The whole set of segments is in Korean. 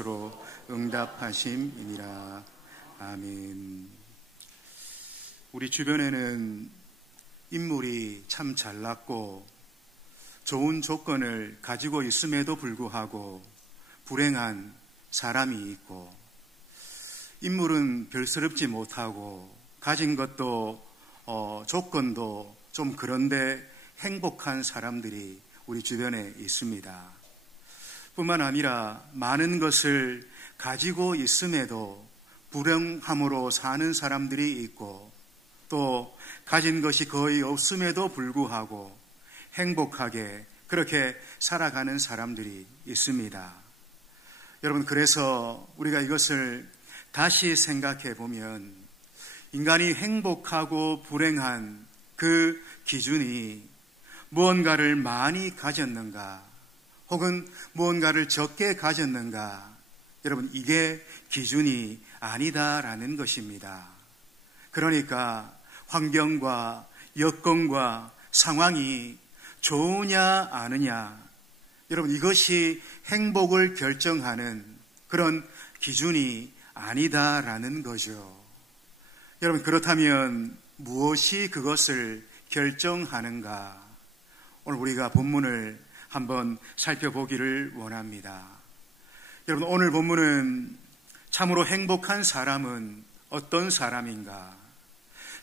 것으로 응답하심이니라. 아멘. 우리 주변에는 인물이 참 잘났고 좋은 조건을 가지고 있음에도 불구하고 불행한 사람이 있고, 인물은 별스럽지 못하고 가진 것도 조건도 좀 그런데 행복한 사람들이 우리 주변에 있습니다. 뿐만 아니라 많은 것을 가지고 있음에도 불행함으로 사는 사람들이 있고, 또 가진 것이 거의 없음에도 불구하고 행복하게 그렇게 살아가는 사람들이 있습니다. 여러분, 그래서 우리가 이것을 다시 생각해 보면 인간이 행복하고 불행한 그 기준이 무언가를 많이 가졌는가 혹은 무언가를 적게 가졌는가, 여러분, 이게 기준이 아니다라는 것입니다. 그러니까 환경과 여건과 상황이 좋으냐 아느냐, 여러분, 이것이 행복을 결정하는 그런 기준이 아니다라는 거죠. 여러분, 그렇다면 무엇이 그것을 결정하는가? 오늘 우리가 본문을 한번 살펴보기를 원합니다. 여러분, 오늘 본문은 참으로 행복한 사람은 어떤 사람인가?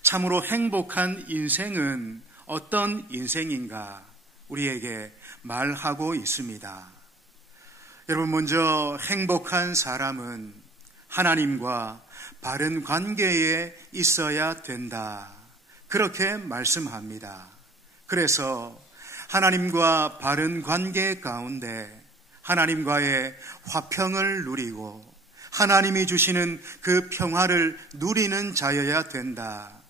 참으로 행복한 인생은 어떤 인생인가? 우리에게 말하고 있습니다. 여러분, 먼저 행복한 사람은 하나님과 바른 관계에 있어야 된다, 그렇게 말씀합니다. 그래서 하나님과 바른 관계 가운데 하나님과의 화평을 누리고 하나님이 주시는 그 평화를 누리는 자여야 된다,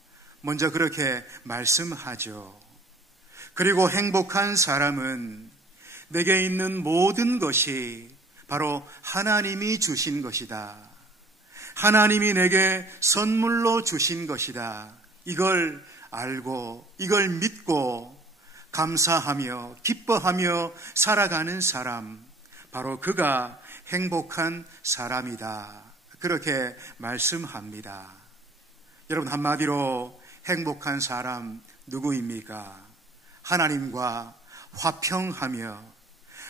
먼저 그렇게 말씀하죠. 그리고 행복한 사람은 내게 있는 모든 것이 바로 하나님이 주신 것이다, 하나님이 내게 선물로 주신 것이다, 이걸 알고 이걸 믿고 감사하며 기뻐하며 살아가는 사람, 바로 그가 행복한 사람이다, 그렇게 말씀합니다. 여러분, 한마디로 행복한 사람 누구입니까? 하나님과 화평하며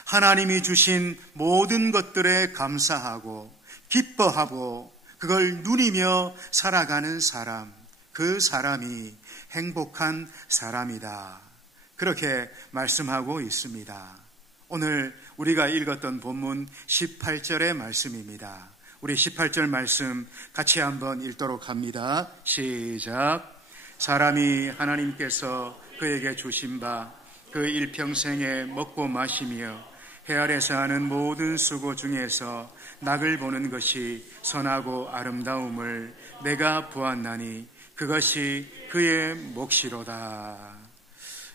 하나님이 주신 모든 것들에 감사하고 기뻐하고 그걸 누리며 살아가는 사람, 그 사람이 행복한 사람이다, 그렇게 말씀하고 있습니다. 오늘 우리가 읽었던 본문 18절의 말씀입니다. 우리 18절 말씀 같이 한번 읽도록 합니다. 시작. 사람이 하나님께서 그에게 주신 바 그 일평생에 먹고 마시며 해 아래서 하는 모든 수고 중에서 낙을 보는 것이 선하고 아름다움을 내가 보았나니 그것이 그의 몫이로다.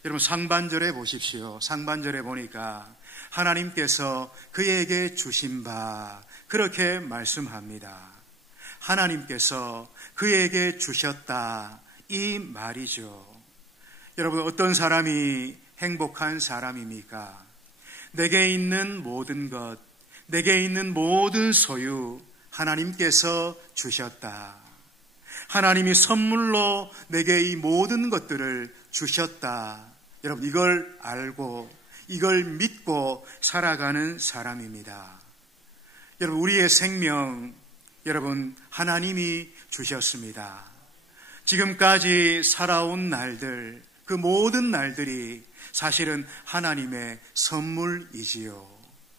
여러분, 상반절에 보십시오. 상반절에 보니까 하나님께서 그에게 주신 바, 그렇게 말씀합니다. 하나님께서 그에게 주셨다, 이 말이죠. 여러분, 어떤 사람이 행복한 사람입니까? 내게 있는 모든 것, 내게 있는 모든 소유 하나님께서 주셨다, 하나님이 선물로 내게 이 모든 것들을 주셨다, 여러분, 이걸 알고 이걸 믿고 살아가는 사람입니다. 여러분, 우리의 생명, 여러분, 하나님이 주셨습니다. 지금까지 살아온 날들, 그 모든 날들이 사실은 하나님의 선물이지요.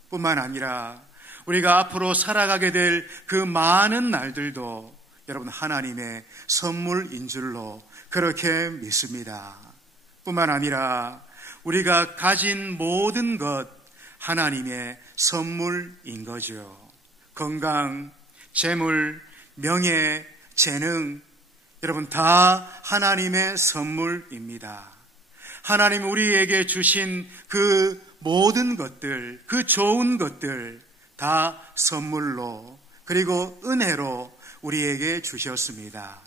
뿐만 아니라 우리가 앞으로 살아가게 될 그 많은 날들도 여러분, 하나님의 선물인 줄로 그렇게 믿습니다. 뿐만 아니라 우리가 가진 모든 것 하나님의 선물인 거죠. 건강, 재물, 명예, 재능, 여러분, 다 하나님의 선물입니다. 하나님 우리에게 주신 그 모든 것들, 그 좋은 것들 다 선물로 그리고 은혜로 우리에게 주셨습니다.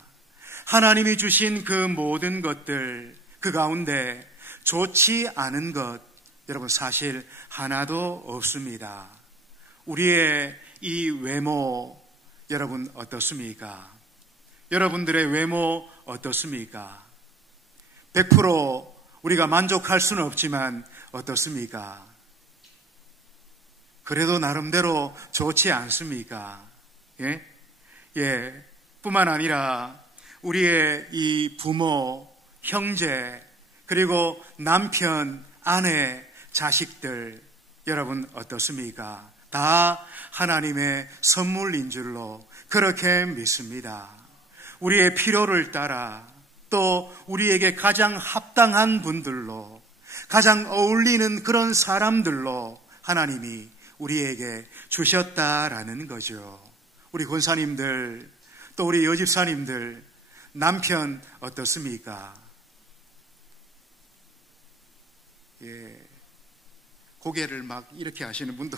하나님이 주신 그 모든 것들, 그 가운데 좋지 않은 것, 여러분, 사실 하나도 없습니다. 우리의 이 외모 여러분 어떻습니까? 여러분들의 외모 어떻습니까? 100% 우리가 만족할 수는 없지만 어떻습니까? 그래도 나름대로 좋지 않습니까? 예? 예. 뿐만 아니라 우리의 이 부모, 형제, 그리고 남편, 아내, 자식들, 여러분 어떻습니까? 다 하나님의 선물인 줄로 그렇게 믿습니다. 우리의 필요를 따라 또 우리에게 가장 합당한 분들로, 가장 어울리는 그런 사람들로 하나님이 우리에게 주셨다라는 거죠. 우리 권사님들, 또 우리 여집사님들, 남편 어떻습니까? 예, 고개를 막 이렇게 하시는 분도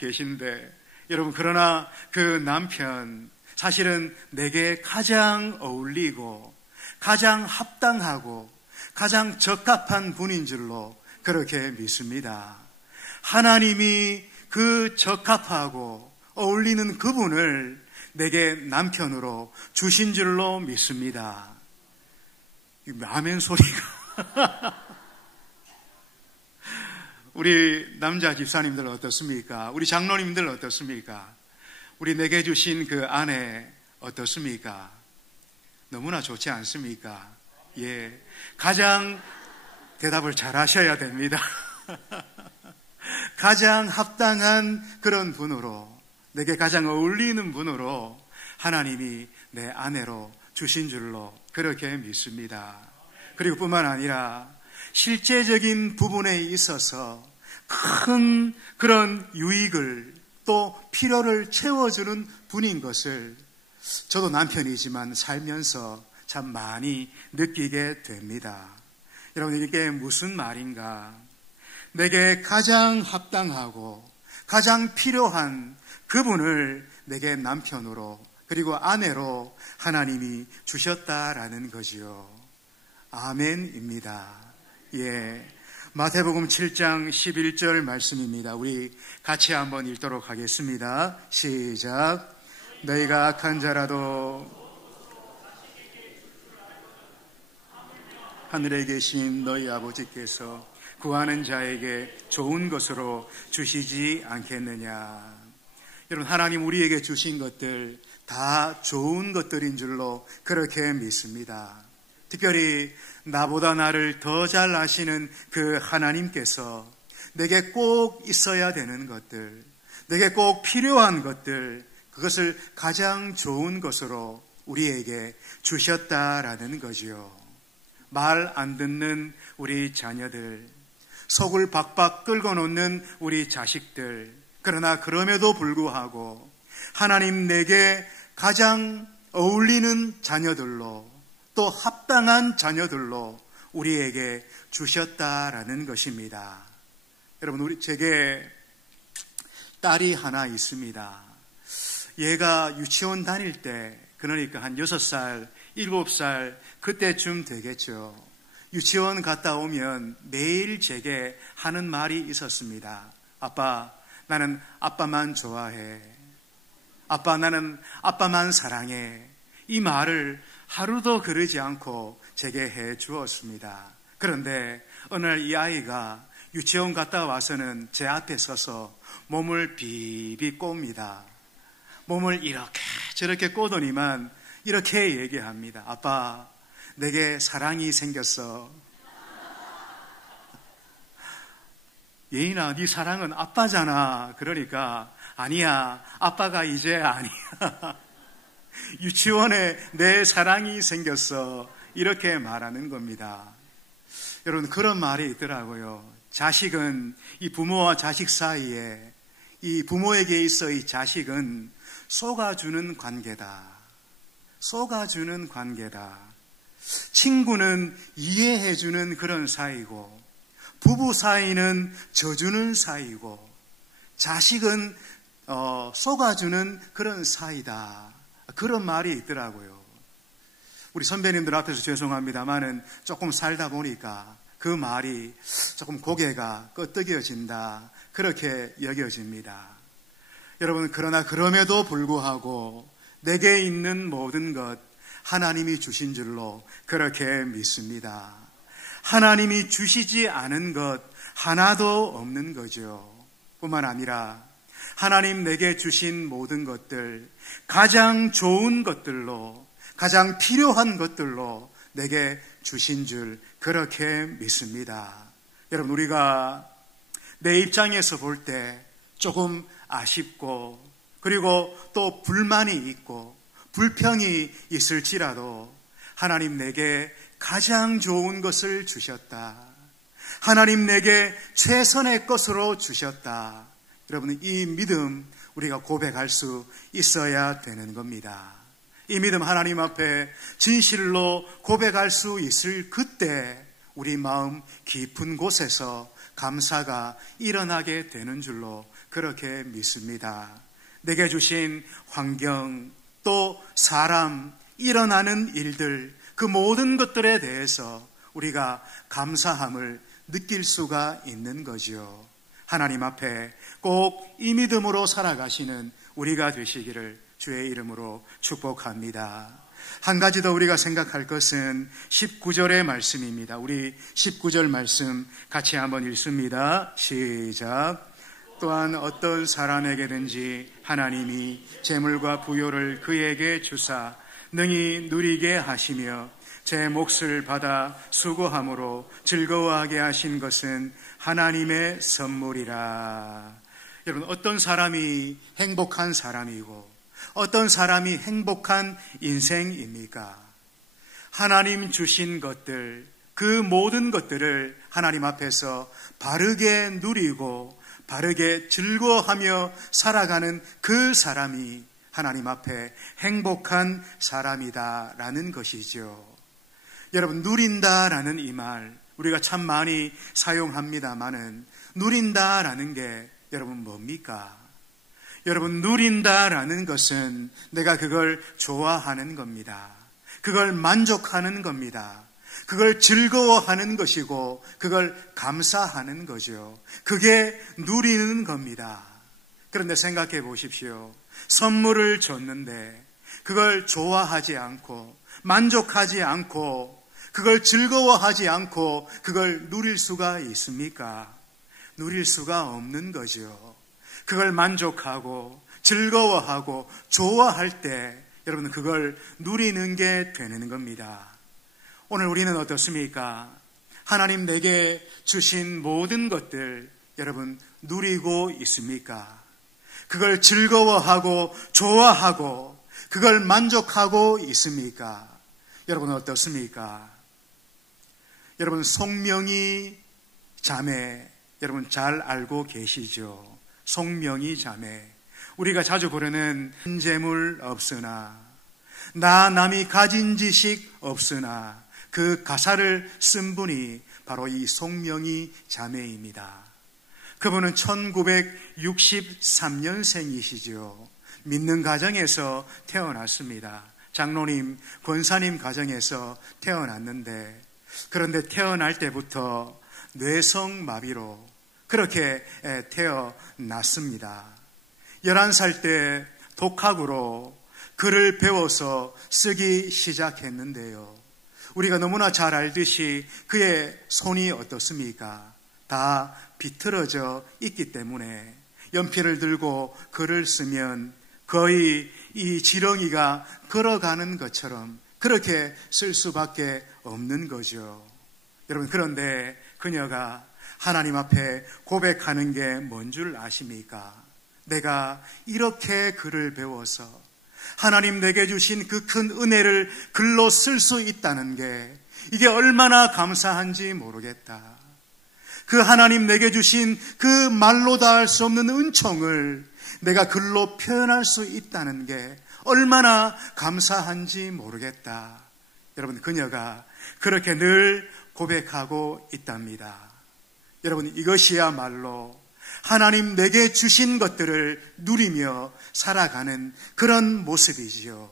계신데, 여러분, 그러나 그 남편, 사실은 내게 가장 어울리고, 가장 합당하고, 가장 적합한 분인 줄로 그렇게 믿습니다. 하나님이 그 적합하고 어울리는 그분을 내게 남편으로 주신 줄로 믿습니다. 아멘 소리가. 우리 남자 집사님들 어떻습니까? 우리 장로님들 어떻습니까? 우리 내게 주신 그 아내 어떻습니까? 너무나 좋지 않습니까? 예. 가장 대답을 잘 하셔야 됩니다. 가장 합당한 그런 분으로, 내게 가장 어울리는 분으로 하나님이 내 아내로 주신 줄로 그렇게 믿습니다. 그리고 뿐만 아니라 실제적인 부분에 있어서 큰 그런 유익을 또 필요를 채워주는 분인 것을 저도 남편이지만 살면서 참 많이 느끼게 됩니다. 여러분, 이게 무슨 말인가? 내게 가장 합당하고 가장 필요한 그분을 내게 남편으로 그리고 아내로 하나님이 주셨다라는 거지요. 아멘입니다. 예. 마태복음 7장 11절 말씀입니다. 우리 같이 한번 읽도록 하겠습니다. 시작. 너희가 악한 자라도 하늘에 계신 너희 아버지께서 구하는 자에게 좋은 것으로 주시지 않겠느냐. 여러분, 하나님 우리에게 주신 것들 다 좋은 것들인 줄로 그렇게 믿습니다. 특별히 나보다 나를 더 잘 아시는 그 하나님께서 내게 꼭 있어야 되는 것들, 내게 꼭 필요한 것들, 그것을 가장 좋은 것으로 우리에게 주셨다라는 거지요. 말 안 듣는 우리 자녀들, 속을 박박 끓고 놓는 우리 자식들, 그러나 그럼에도 불구하고 하나님 내게 가장 어울리는 자녀들로 또 합당한 자녀들로 우리에게 주셨다라는 것입니다. 여러분, 제게 딸이 하나 있습니다. 얘가 유치원 다닐 때, 그러니까 한 6살, 7살 그때쯤 되겠죠. 유치원 갔다 오면 매일 제게 하는 말이 있었습니다. 아빠, 나는 아빠만 좋아해. 아빠, 나는 아빠만 사랑해. 이 말을 하루도 그러지 않고 제게 해 주었습니다. 그런데 어느 날 이 아이가 유치원 갔다 와서는 제 앞에 서서 몸을 비비 꼽니다. 몸을 이렇게 저렇게 꼬더니만 이렇게 얘기합니다. 아빠, 내게 사랑이 생겼어. 예인아, 네 사랑은 아빠잖아. 그러니까 아니야, 아빠가 이제 아니야. 유치원에 내 사랑이 생겼어. 이렇게 말하는 겁니다. 여러분, 그런 말이 있더라고요. 자식은, 이 부모와 자식 사이에, 이 부모에게 있어 이 자식은 쏘가주는 관계다. 쏘가주는 관계다. 친구는 이해해주는 그런 사이고, 부부 사이는 져주는 사이고, 자식은 쏘가주는 그런 사이다. 그런 말이 있더라고요. 우리 선배님들 앞에서 죄송합니다만은 조금 살다 보니까 그 말이 조금 고개가 끄덕여진다. 그렇게 여겨집니다. 여러분, 그러나 그럼에도 불구하고 내게 있는 모든 것 하나님이 주신 줄로 그렇게 믿습니다. 하나님이 주시지 않은 것 하나도 없는 거죠. 뿐만 아니라 하나님 내게 주신 모든 것들, 가장 좋은 것들로, 가장 필요한 것들로 내게 주신 줄 그렇게 믿습니다. 여러분, 우리가 내 입장에서 볼 때 조금 아쉽고, 그리고 또 불만이 있고 불평이 있을지라도 하나님 내게 가장 좋은 것을 주셨다. 하나님 내게 최선의 것으로 주셨다. 여러분, 이 믿음 우리가 고백할 수 있어야 되는 겁니다. 이 믿음 하나님 앞에 진실로 고백할 수 있을 그때 우리 마음 깊은 곳에서 감사가 일어나게 되는 줄로 그렇게 믿습니다. 내게 주신 환경, 또 사람, 일어나는 일들, 그 모든 것들에 대해서 우리가 감사함을 느낄 수가 있는 거죠. 하나님 앞에 꼭 이 믿음으로 살아가시는 우리가 되시기를 주의 이름으로 축복합니다. 한 가지 더 우리가 생각할 것은 19절의 말씀입니다. 우리 19절 말씀 같이 한번 읽습니다. 시작. 또한 어떤 사람에게든지 하나님이 재물과 부요를 그에게 주사 능히 누리게 하시며 제 몫을 받아 수고함으로 즐거워하게 하신 것은 하나님의 선물이라. 여러분, 어떤 사람이 행복한 사람이고 어떤 사람이 행복한 인생입니까? 하나님 주신 것들, 그 모든 것들을 하나님 앞에서 바르게 누리고 바르게 즐거워하며 살아가는 그 사람이 하나님 앞에 행복한 사람이다라는 것이죠. 여러분, 누린다라는 이 말 우리가 참 많이 사용합니다마는 누린다라는 게 여러분 뭡니까? 여러분, 누린다라는 것은 내가 그걸 좋아하는 겁니다. 그걸 만족하는 겁니다. 그걸 즐거워하는 것이고 그걸 감사하는 거죠. 그게 누리는 겁니다. 그런데 생각해 보십시오. 선물을 줬는데 그걸 좋아하지 않고 만족하지 않고 그걸 즐거워하지 않고 그걸 누릴 수가 있습니까? 누릴 수가 없는 거죠. 그걸 만족하고 즐거워하고 좋아할 때 여러분 그걸 누리는 게 되는 겁니다. 오늘 우리는 어떻습니까? 하나님 내게 주신 모든 것들 여러분 누리고 있습니까? 그걸 즐거워하고 좋아하고 그걸 만족하고 있습니까? 여러분 어떻습니까? 여러분 송명희 자매 여러분 잘 알고 계시죠? 송명희 자매, 우리가 자주 부르는 한 재물 없으나 나 남이 가진 지식 없으나 그 가사를 쓴 분이 바로 이 송명희 자매입니다. 그분은 1963년생이시죠. 믿는 가정에서 태어났습니다. 장로님, 권사님 가정에서 태어났는데 그런데 태어날 때부터 뇌성마비로 그렇게 태어났습니다. 11살 때 독학으로 글을 배워서 쓰기 시작했는데요. 우리가 너무나 잘 알듯이 그의 손이 어떻습니까? 다 비틀어져 있기 때문에 연필을 들고 글을 쓰면 거의 이 지렁이가 걸어가는 것처럼 그렇게 쓸 수밖에 없는 거죠. 여러분, 그런데 그녀가 하나님 앞에 고백하는 게 뭔 줄 아십니까? 내가 이렇게 글을 배워서 하나님 내게 주신 그 큰 은혜를 글로 쓸 수 있다는 게 이게 얼마나 감사한지 모르겠다. 그 하나님 내게 주신 그 말로 다 할 수 없는 은총을 내가 글로 표현할 수 있다는 게 얼마나 감사한지 모르겠다. 여러분, 그녀가 그렇게 늘 고백하고 있답니다. 여러분, 이것이야말로 하나님 내게 주신 것들을 누리며 살아가는 그런 모습이지요.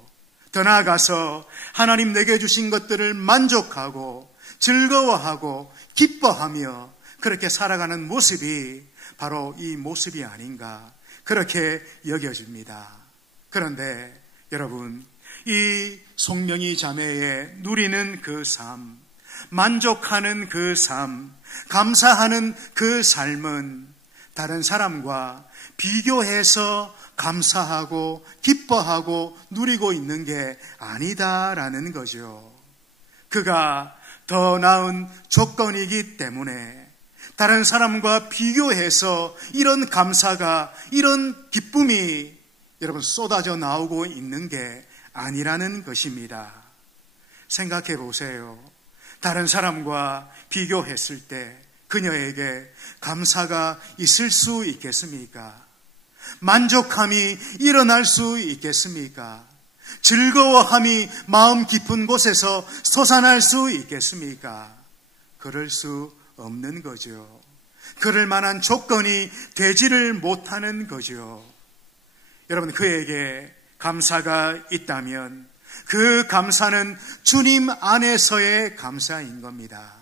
더 나아가서 하나님 내게 주신 것들을 만족하고 즐거워하고 기뻐하며 그렇게 살아가는 모습이 바로 이 모습이 아닌가 그렇게 여겨집니다. 그런데 여러분, 이 송명이 자매의 누리는 그 삶, 만족하는 그 삶, 감사하는 그 삶은 다른 사람과 비교해서 감사하고 기뻐하고 누리고 있는 게 아니다라는 거죠. 그가 더 나은 조건이기 때문에 다른 사람과 비교해서 이런 감사가, 이런 기쁨이 여러분 쏟아져 나오고 있는 게 아니라는 것입니다. 생각해 보세요. 다른 사람과 비교했을 때 그녀에게 감사가 있을 수 있겠습니까? 만족함이 일어날 수 있겠습니까? 즐거워함이 마음 깊은 곳에서 솟아날 수 있겠습니까? 그럴 수 없는 거죠. 그럴 만한 조건이 되지를 못하는 거죠. 여러분, 그에게 감사가 있다면 그 감사는 주님 안에서의 감사인 겁니다.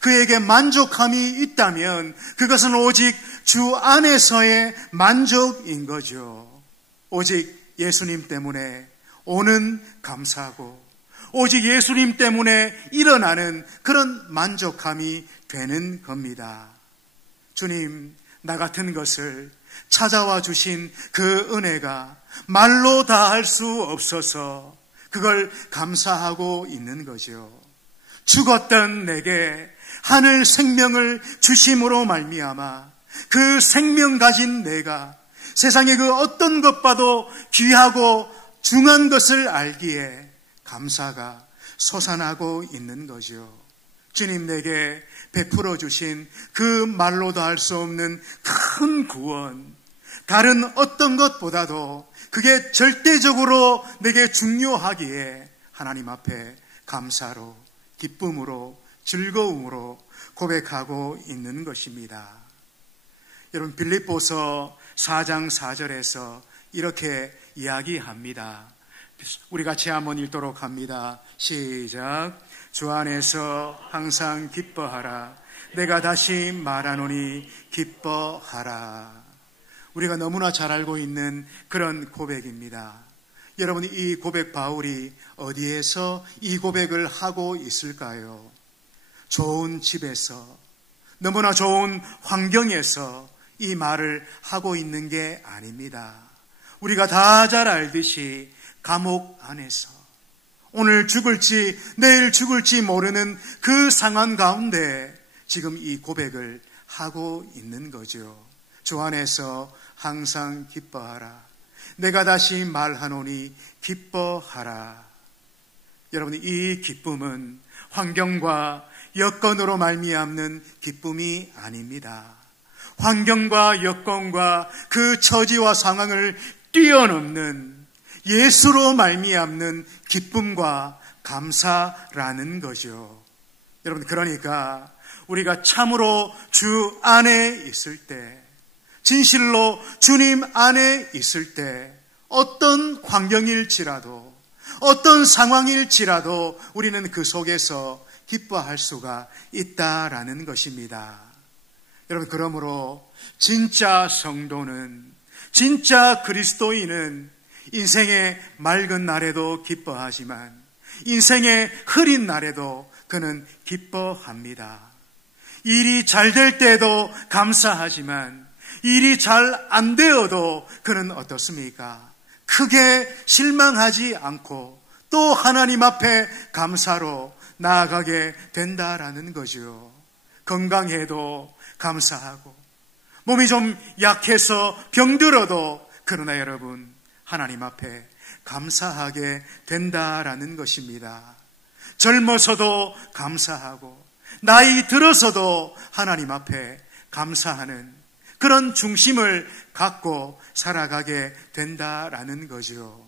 그에게 만족함이 있다면 그것은 오직 주 안에서의 만족인 거죠. 오직 예수님 때문에 오는 감사고, 오직 예수님 때문에 일어나는 그런 만족함이 되는 겁니다. 주님, 나 같은 것을 찾아와 주신 그 은혜가 말로 다 할 수 없어서 그걸 감사하고 있는 거죠. 죽었던 내게 하늘 생명을 주심으로 말미암아 그 생명 가진 내가 세상의 그 어떤 것봐도 귀하고 중한 것을 알기에 감사가 솟아나고 있는 거죠. 주님 내게 베풀어 주신 그 말로도 할 수 없는 큰 구원, 다른 어떤 것보다도 그게 절대적으로 내게 중요하기에 하나님 앞에 감사로, 기쁨으로, 즐거움으로 고백하고 있는 것입니다. 여러분, 빌립보서 4장 4절에서 이렇게 이야기합니다. 우리 같이 한번 읽도록 합니다. 시작. 주 안에서 항상 기뻐하라. 내가 다시 말하노니 기뻐하라. 우리가 너무나 잘 알고 있는 그런 고백입니다. 여러분, 이 고백 바울이 어디에서 이 고백을 하고 있을까요? 좋은 집에서, 너무나 좋은 환경에서 이 말을 하고 있는 게 아닙니다. 우리가 다 잘 알듯이 감옥 안에서 오늘 죽을지 내일 죽을지 모르는 그 상황 가운데 지금 이 고백을 하고 있는 거죠. 주 안에서 항상 기뻐하라. 내가 다시 말하노니 기뻐하라. 여러분, 이 기쁨은 환경과 여건으로 말미암는 기쁨이 아닙니다. 환경과 여건과 그 처지와 상황을 뛰어넘는 예수로 말미암는 기쁨과 감사라는 거죠. 여러분, 그러니까 우리가 참으로 주 안에 있을 때, 진실로 주님 안에 있을 때 어떤 환경일지라도, 어떤 상황일지라도 우리는 그 속에서 기뻐할 수가 있다라는 것입니다. 여러분, 그러므로 진짜 성도는, 진짜 그리스도인은 인생의 맑은 날에도 기뻐하지만 인생의 흐린 날에도 그는 기뻐합니다. 일이 잘 될 때도 감사하지만 일이 잘 안 되어도 그는 어떻습니까? 크게 실망하지 않고 또 하나님 앞에 감사로 나아가게 된다라는 거죠. 건강해도 감사하고, 몸이 좀 약해서 병들어도 그러나 여러분, 하나님 앞에 감사하게 된다라는 것입니다. 젊어서도 감사하고 나이 들어서도 하나님 앞에 감사하는 그런 중심을 갖고 살아가게 된다라는 거죠.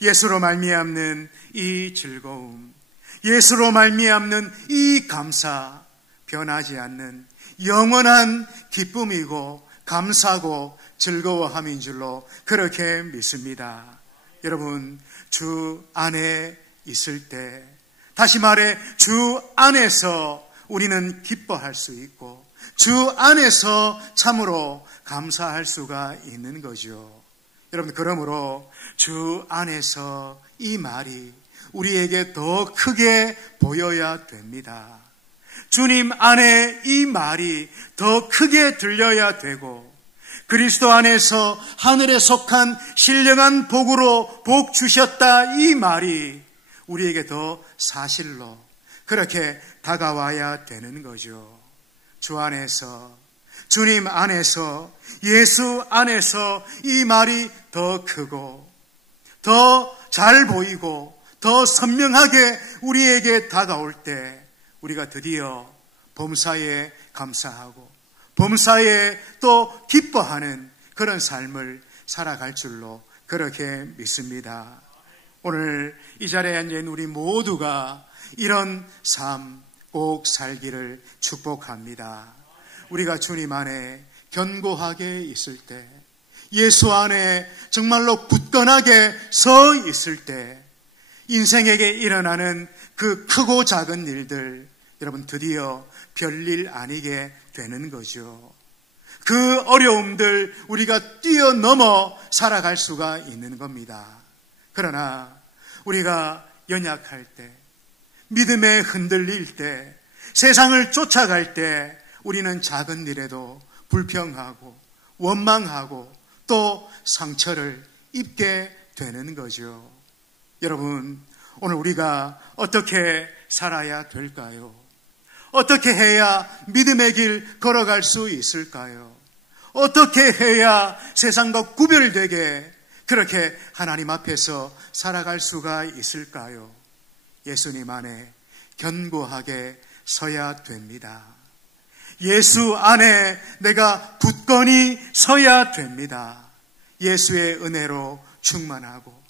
예수로 말미암는 이 즐거움, 예수로 말미암는 이 감사, 변하지 않는 영원한 기쁨이고 감사고 즐거워함인 줄로 그렇게 믿습니다. 여러분, 주 안에 있을 때, 다시 말해 주 안에서 우리는 기뻐할 수 있고 주 안에서 참으로 감사할 수가 있는 거죠. 여러분, 그러므로 주 안에서 이 말이 우리에게 더 크게 보여야 됩니다. 주님 안에 이 말이 더 크게 들려야 되고, 그리스도 안에서 하늘에 속한 신령한 복으로 복 주셨다 이 말이 우리에게 더 사실로 그렇게 다가와야 되는 거죠. 주 안에서, 주님 안에서, 예수 안에서 이 말이 더 크고 더 잘 보이고 더 선명하게 우리에게 다가올 때 우리가 드디어 범사에 감사하고 범사에 또 기뻐하는 그런 삶을 살아갈 줄로 그렇게 믿습니다. 오늘 이 자리에 앉은 우리 모두가 이런 삶 꼭 살기를 축복합니다. 우리가 주님 안에 견고하게 있을 때, 예수 안에 정말로 굳건하게 서 있을 때 인생에게 일어나는 그 크고 작은 일들, 여러분 드디어 별일 아니게 되는 거죠. 그 어려움들 우리가 뛰어넘어 살아갈 수가 있는 겁니다. 그러나 우리가 연약할 때, 믿음에 흔들릴 때, 세상을 쫓아갈 때 우리는 작은 일에도 불평하고 원망하고 또 상처를 입게 되는 거죠. 여러분, 오늘 우리가 어떻게 살아야 될까요? 어떻게 해야 믿음의 길 걸어갈 수 있을까요? 어떻게 해야 세상과 구별되게 그렇게 하나님 앞에서 살아갈 수가 있을까요? 예수님 안에 견고하게 서야 됩니다. 예수 안에 내가 굳건히 서야 됩니다. 예수의 은혜로 충만하고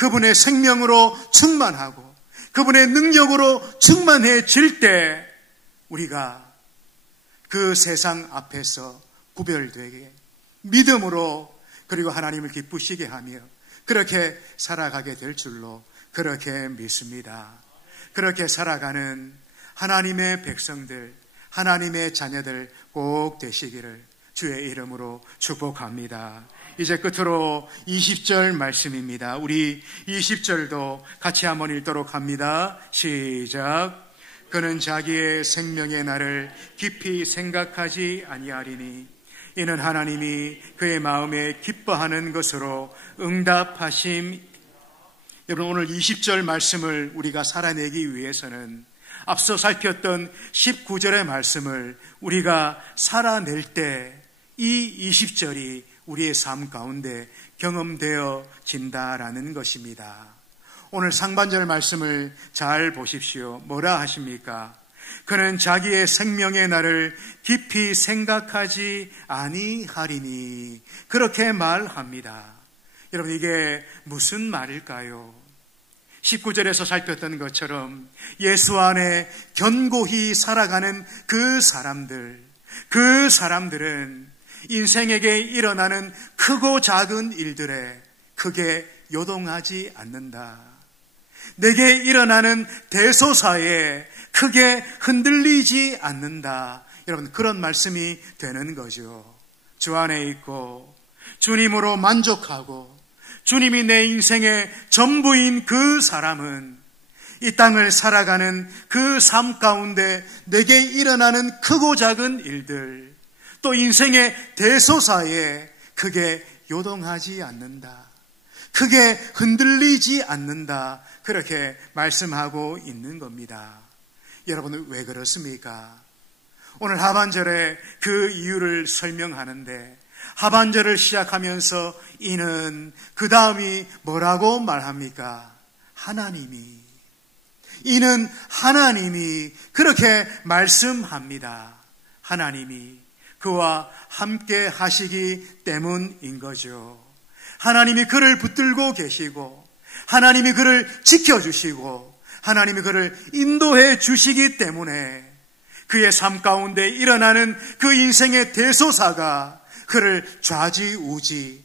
그분의 생명으로 충만하고 그분의 능력으로 충만해질 때 우리가 그 세상 앞에서 구별되게 믿음으로 그리고 하나님을 기쁘시게 하며 그렇게 살아가게 될 줄로 그렇게 믿습니다. 그렇게 살아가는 하나님의 백성들, 하나님의 자녀들 꼭 되시기를 주의 이름으로 축복합니다. 이제 끝으로 20절 말씀입니다. 우리 20절도 같이 한번 읽도록 합니다. 시작. 그는 자기의 생명의 날을 깊이 생각하지 아니하리니 이는 하나님이 그의 마음에 기뻐하는 것으로 응답하심. 여러분, 오늘 20절 말씀을 우리가 살아내기 위해서는 앞서 살폈던 19절의 말씀을 우리가 살아낼 때 이 20절이 우리의 삶 가운데 경험되어진다라는 것입니다. 오늘 상반절 말씀을 잘 보십시오. 뭐라 하십니까? 그는 자기의 생명의 날을 깊이 생각하지 아니하리니 그렇게 말합니다. 여러분, 이게 무슨 말일까요? 19절에서 살폈던 것처럼 예수 안에 견고히 살아가는 그 사람들은 인생에게 일어나는 크고 작은 일들에 크게 요동하지 않는다. 내게 일어나는 대소사에 크게 흔들리지 않는다. 여러분, 그런 말씀이 되는 거죠. 주 안에 있고 주님으로 만족하고 주님이 내 인생의 전부인 그 사람은 이 땅을 살아가는 그 삶 가운데 내게 일어나는 크고 작은 일들, 또 인생의 대소사에 크게 요동하지 않는다. 크게 흔들리지 않는다. 그렇게 말씀하고 있는 겁니다. 여러분, 왜 그렇습니까? 오늘 하반절에 그 이유를 설명하는데 하반절을 시작하면서 이는 그 다음이 뭐라고 말합니까? 이는 하나님이 그렇게 말씀합니다. 하나님이 그와 함께 하시기 때문인 거죠. 하나님이 그를 붙들고 계시고 하나님이 그를 지켜주시고 하나님이 그를 인도해 주시기 때문에 그의 삶 가운데 일어나는 그 인생의 대소사가 그를 좌지우지하지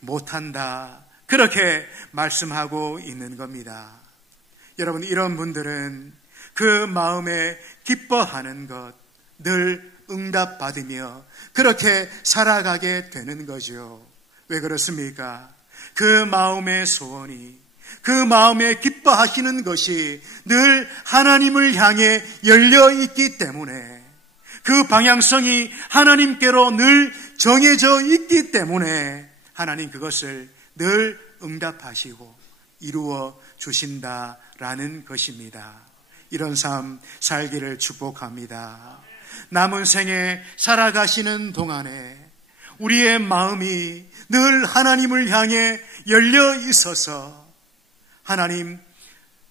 못한다. 그렇게 말씀하고 있는 겁니다. 여러분, 이런 분들은 그 마음에 기뻐하는 것, 늘 응답받으며 그렇게 살아가게 되는 거죠. 왜 그렇습니까? 그 마음의 소원이, 그 마음에 기뻐하시는 것이 늘 하나님을 향해 열려 있기 때문에, 그 방향성이 하나님께로 늘 정해져 있기 때문에 하나님 그것을 늘 응답하시고 이루어 주신다라는 것입니다. 이런 삶 살기를 축복합니다. 남은 생에 살아가시는 동안에 우리의 마음이 늘 하나님을 향해 열려 있어서 하나님,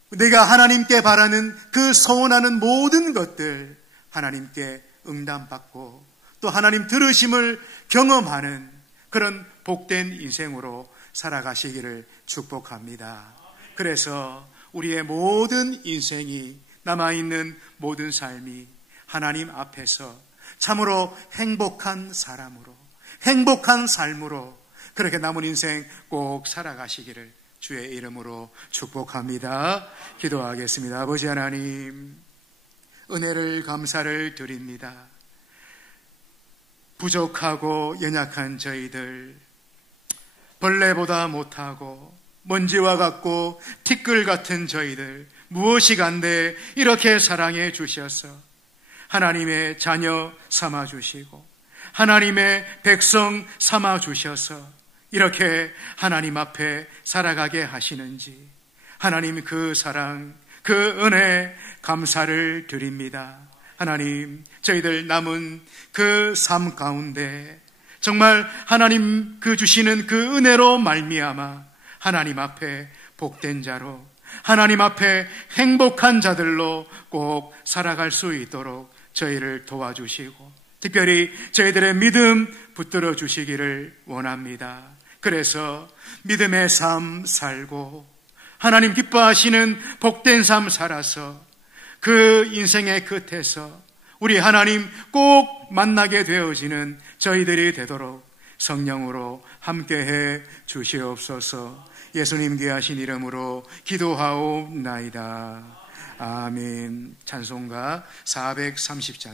내가 하나님께 바라는 그 소원하는 모든 것들 하나님께 응답받고 또 하나님 들으심을 경험하는 그런 복된 인생으로 살아가시기를 축복합니다. 그래서 우리의 모든 인생이, 남아있는 모든 삶이 하나님 앞에서 참으로 행복한 사람으로, 행복한 삶으로 그렇게 남은 인생 꼭 살아가시기를 주의 이름으로 축복합니다. 기도하겠습니다. 아버지 하나님, 은혜를 감사를 드립니다. 부족하고 연약한 저희들, 벌레보다 못하고 먼지와 같고 티끌 같은 저희들, 무엇이 간데 이렇게 사랑해 주셔서 하나님의 자녀 삼아 주시고 하나님의 백성 삼아 주셔서 이렇게 하나님 앞에 살아가게 하시는지, 하나님 그 사랑, 그 은혜 감사를 드립니다. 하나님, 저희들 남은 그 삶 가운데 정말 하나님 그 주시는 그 은혜로 말미암아 하나님 앞에 복된 자로, 하나님 앞에 행복한 자들로 꼭 살아갈 수 있도록 저희를 도와주시고 특별히 저희들의 믿음 붙들어 주시기를 원합니다. 그래서 믿음의 삶 살고 하나님 기뻐하시는 복된 삶 살아서 그 인생의 끝에서 우리 하나님 꼭 만나게 되어지는 저희들이 되도록 성령으로 함께해 주시옵소서. 예수님 귀하신 이름으로 기도하옵나이다. 아멘. 찬송가 430장